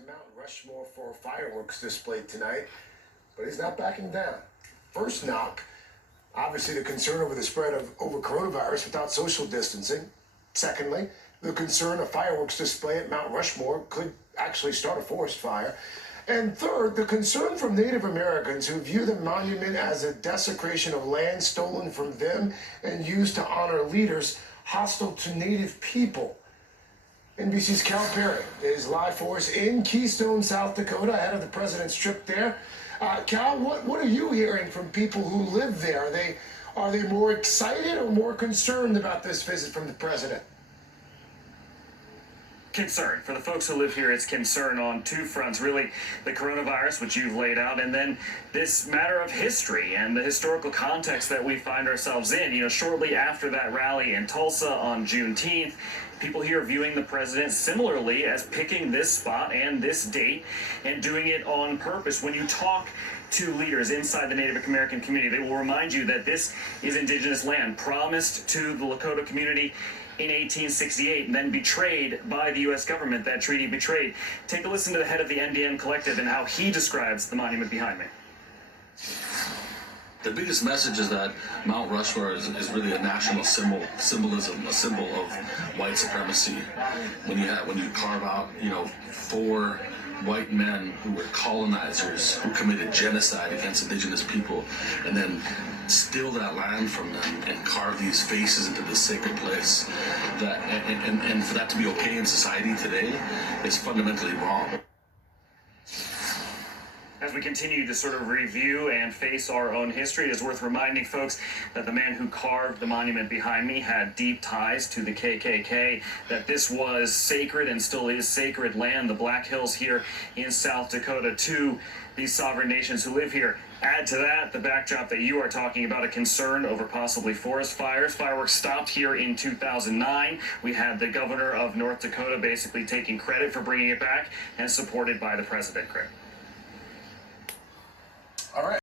to Mount Rushmore for a fireworks display tonight, but he's not backing down. First knock, obviously the concern over the spread of coronavirus without social distancing. Secondly, the concern a fireworks display at Mount Rushmore could actually start a forest fire. And third, the concern from Native Americans who view the monument as a desecration of land stolen from them and used to honor leaders hostile to Native people. NBC's Cal Perry is live for us in Keystone, South Dakota, ahead of the president's trip there. Cal, what are you hearing from people who live there? Are they more excited or more concerned about this visit from the president? Concern. For the folks who live here, it's concern on two fronts, really. The coronavirus, which you've laid out, and then this matter of history and the historical context that we find ourselves in. You know, shortly after that rally in Tulsa on Juneteenth, people here viewing the president similarly as picking this spot and this date and doing it on purpose. When you talk to leaders inside the Native American community, they will remind you that this is indigenous land promised to the Lakota community in 1868 and then betrayed by the U.S. government, that treaty betrayed. Take a listen to the head of the NDM Collective and how he describes the monument behind me. The biggest message is that Mount Rushmore is really a national symbolism, a symbol of white supremacy. When you carve out, four white men who were colonizers, who committed genocide against indigenous people, and then steal that land from them and carve these faces into this sacred place, and for that to be okay in society today is fundamentally wrong. As we continue to sort of review and face our own history, it is worth reminding folks that the man who carved the monument behind me had deep ties to the KKK, that this was sacred and still is sacred land, the Black Hills here in South Dakota, to these sovereign nations who live here. Add to that the backdrop that you are talking about, a concern over possibly forest fires. Fireworks stopped here in 2009. We had the governor of North Dakota basically taking credit for bringing it back and supported by the president, Craig. All right.